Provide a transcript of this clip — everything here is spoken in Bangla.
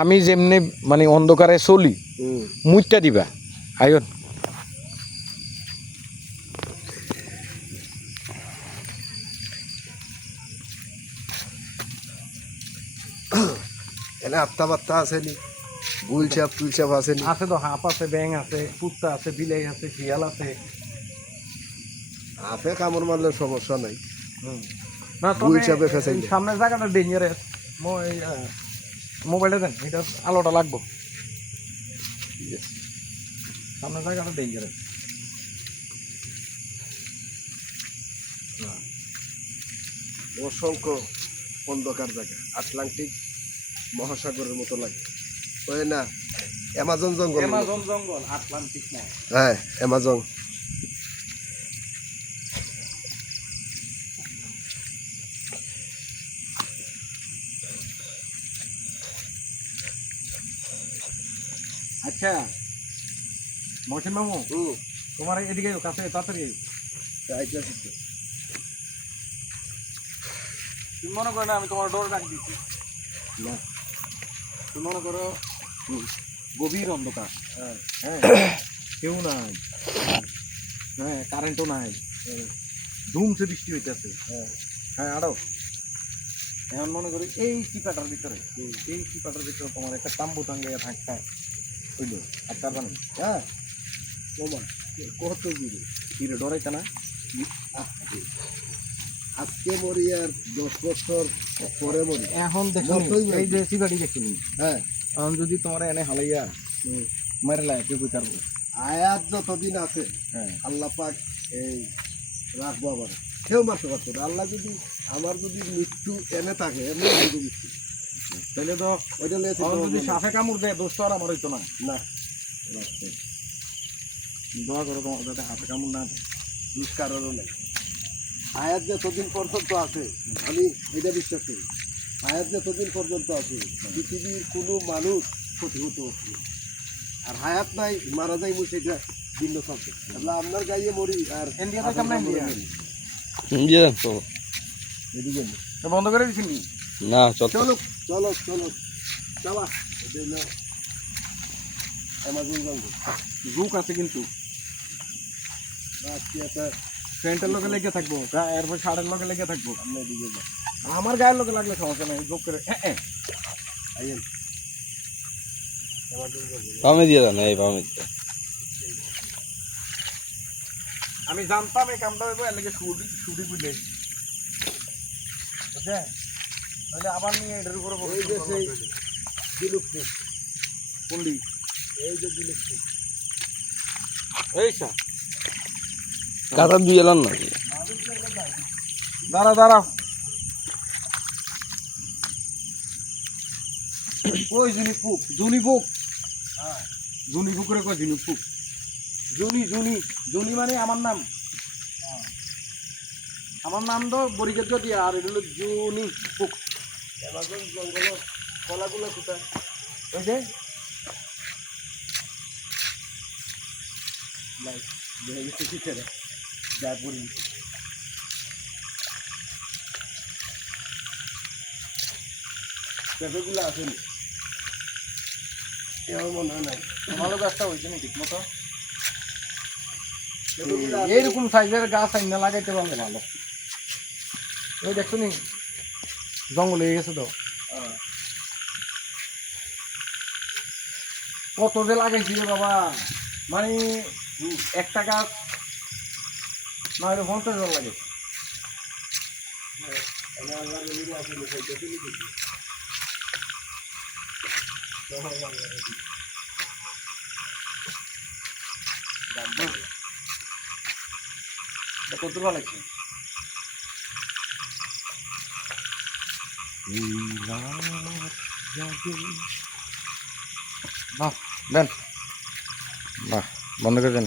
আমি যেমনি মানে অন্ধকারে চলি মুইটা দিবা আয়ন এনে আত্মা বাত্তা আছে নি গুলছাপ টুলছাপ আছে নি? আছে তো, হাঁপ আছে, ব্যাং আছে, কুত্তা আছে, বিলাই আছে, শিয়াল আছে। আপে কামড় মারলে সমস্যা নাই, না গুলছাপে ফেসাইলে সামনের জায়গাটা ডেঞ্জারাস। মোবাইলটা দেন, এটা আলোটা লাগবো। সামনের জায়গাটা ডেঞ্জারাস। অসংখ্য অন্ধকার জায়গা, আটলান্টিক মহাসাগরের মতো লাগে, ওই না অ্যামাজন জঙ্গল। অ্যামাজন জঙ্গল, আটলান্টিক না। হ্যাঁ অ্যামাজন। আচ্ছা মহসিন মামু, তোমার এদিকে কাছে তাড়াতাড়ি। তুমি মনে করো না আমি তোমার ডোর ডাক দিচ্ছি? না, তুমি মনে করো গভীর অন্ধকার, হ্যাঁ কেউ নাই, হ্যাঁ কারেন্টও নাই, ধুমসে বৃষ্টি হইতেছে, হ্যাঁ আরো এখন মনে করি এই চিপাটার ভিতরে, তোমার একটা তাম্বু টাঙ্গাইয়া থাকতে হইলো আর তার জানি, হ্যাঁ তোমার কত দূরে ডরাইতে না। আজকে মরি আর 10 বছর পরে মরি। এখন দেখো এই যে চিপাটি দেখছিনি, হ্যাঁ এখন যদি তোমার এনে হালাইয়া মারলা কেউ পারবো। আয়াত যতদিন আছে হ্যাঁ আল্লাহ পাক এই রাখবো, আবার কেউ মারতে পারতো না। আল্লাহ যদি আমার যদি মৃত্যু এনে থাকে, এমনি মৃত্যু, তাহলে তো ওইটা যদি সাপে কামড় দেয় দোষ তো আর আমার হইতো না। না, দোয়া করো তোমার যাতে হাতে কামড় না দেয়। দুষ কারণও নেই। আয়াত যতদিন পর্যন্ত আছে, আমি এটা বিশ্বাস করি, আয়াত যতদিন পর্যন্ত আছে পৃথিবীর কোনো মানুষ ক্ষতি হতে পারছে না। আর হায়াত নাই, মারা যাই মুই, সেটা ভিন্ন সাবজেক্ট। তাহলে আপনার গাইয়ে মরি আর ইন্ডিয়াতে কেমন ইন্ডিয়া ইন্ডিয়া তো এদিকে বন্ধ করে দিচ্ছি না, চল চলো চলো চলো চালা, এটা হলো অ্যামাজন জঙ্গল। ঝুঁক আছে কিন্তু আজকে একটা প্যান্টের লোকে লেগে থাকবো, এরপর শার্টের লোকে লেগে থাকবো। আমরা এদিকে যাই, আমার গায়ের লোকে লাগলে সমস্যা নেই, ঝুঁক করে আইয়েন অ্যামাজন জঙ্গল। পামে দিয়ে দাও না, এই পামে দিয়ে। আমি জানতাম এই কামটা হইব, এর লেগে ছুটি বুঝলে বুঝছেন, তাহলে আবার নিয়ে এটার উপরে এই যে সেই বিলুপ্ত, কুন্ডি এই যে বিলুপ্ত, এই সা কাতা দিয়ে এলাম না দাঁড়াও ওই জুনি ফুক জুনি ফুকরে কয় জুনি ফুক, জুনি মানে আমার নাম তো বরিগের দিয়ে, আর এটা হলো জুনি ফুক। অ্যামাজন জঙ্গল কলাগুলো কোথায়? ওই যে ক্যাফেগুলো আছে না, আমার মনে হয় নাই। ভালো গাছটা হয়েছে না ঠিক মতো, এইরকম সাইজের গাছ আইনা লাগাইতে পারলে ভালো। ওই দেখছো নি জঙ্গল হয়ে গেছে তো, কত যে লাগাইছি রে বাবা, মানে একটা গাছ না হলে 50 জন লাগে। কত ভালো লাগছে। বাহ দেন, বাহ বন্ধ করে দেন।